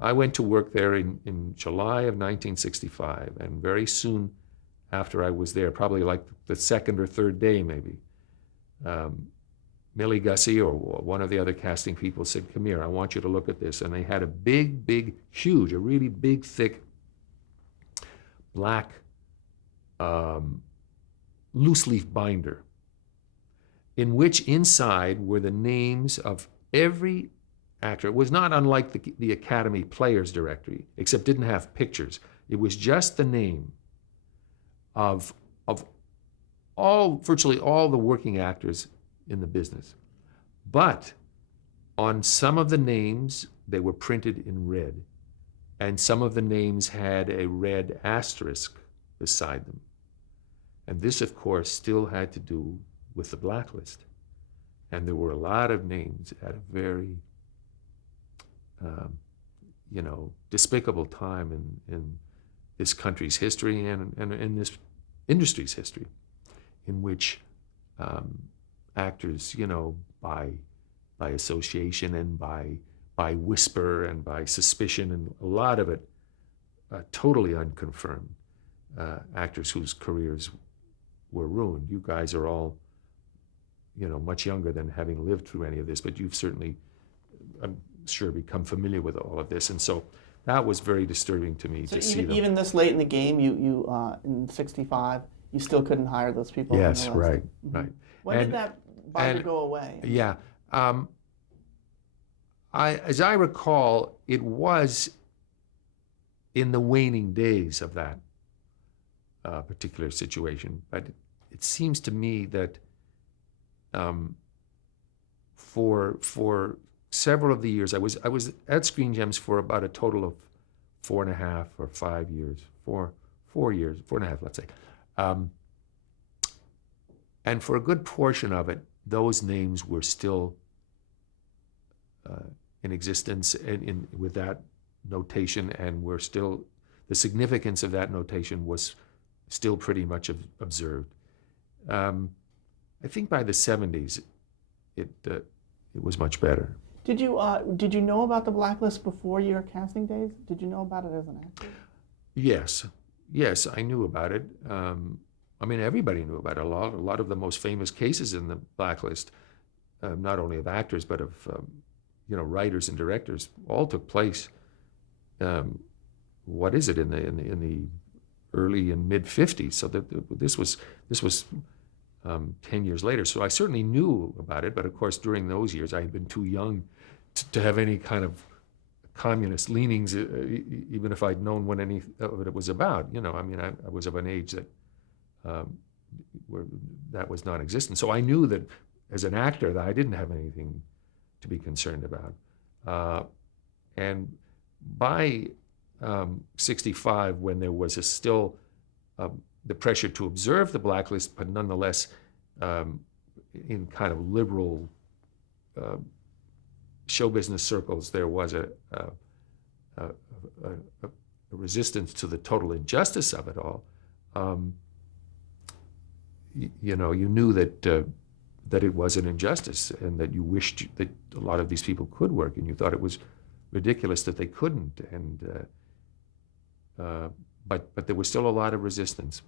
I went to work there in July of 1965, and very soon after I was there, probably like the second or third day maybe, Millie Gussie or one of the other casting people said, "Come here, I want you to look at this." And they had a huge, a really big, thick, black loose leaf binder in which inside were the names of every actor. It was not unlike the Academy Players Directory, except didn't have pictures. It was just the name of virtually all the working actors in the business. But on some of the names, they were printed in red, and some of the names had a red asterisk beside them. And this, of course, still had to do with the blacklist. And there were a lot of names at a very, despicable time in this country's history and in this industry's history, in which actors, by association and by whisper and by suspicion, and a lot of it totally unconfirmed, actors whose careers were ruined. You guys are all, much younger than having lived through any of this, but you've certainly, I'm sure, become familiar with all of this. And so that was very disturbing to me to see them. Even this late in the game, you in '65, you still couldn't hire those people. Yes, on the list. right, right. When did that binder go away? Yeah, as I recall, it was in the waning days of that particular situation. But it seems to me that for several of the years, I was at Screen Gems for about a total of 4.5 or 5 years, 4 years, 4.5, let's say. And for a good portion of it, those names were still in existence and with that notation, and were still, the significance of that notation was still pretty much observed. I think by the 70s, it was much better. Did you know about the blacklist before your casting days? Did you know about it as an actor? Yes, I knew about it. I mean, everybody knew about it. A lot of the most famous cases in the blacklist, not only of actors but of writers and directors, all took place. What is it in the early and mid '50s? So that this was 10 years later. So I certainly knew about it, but of course during those years I had been too young to have any kind of communist leanings, even if I'd known what any of it was about. I mean, I was of an age that where that was non-existent. So I knew that as an actor that I didn't have anything to be concerned about. And by '65, when there was still the pressure to observe the blacklist, but nonetheless in kind of liberal show business circles, there was a resistance to the total injustice of it all. You knew that it was an injustice, and that you wished that a lot of these people could work, and you thought it was ridiculous that they couldn't. And but there was still a lot of resistance.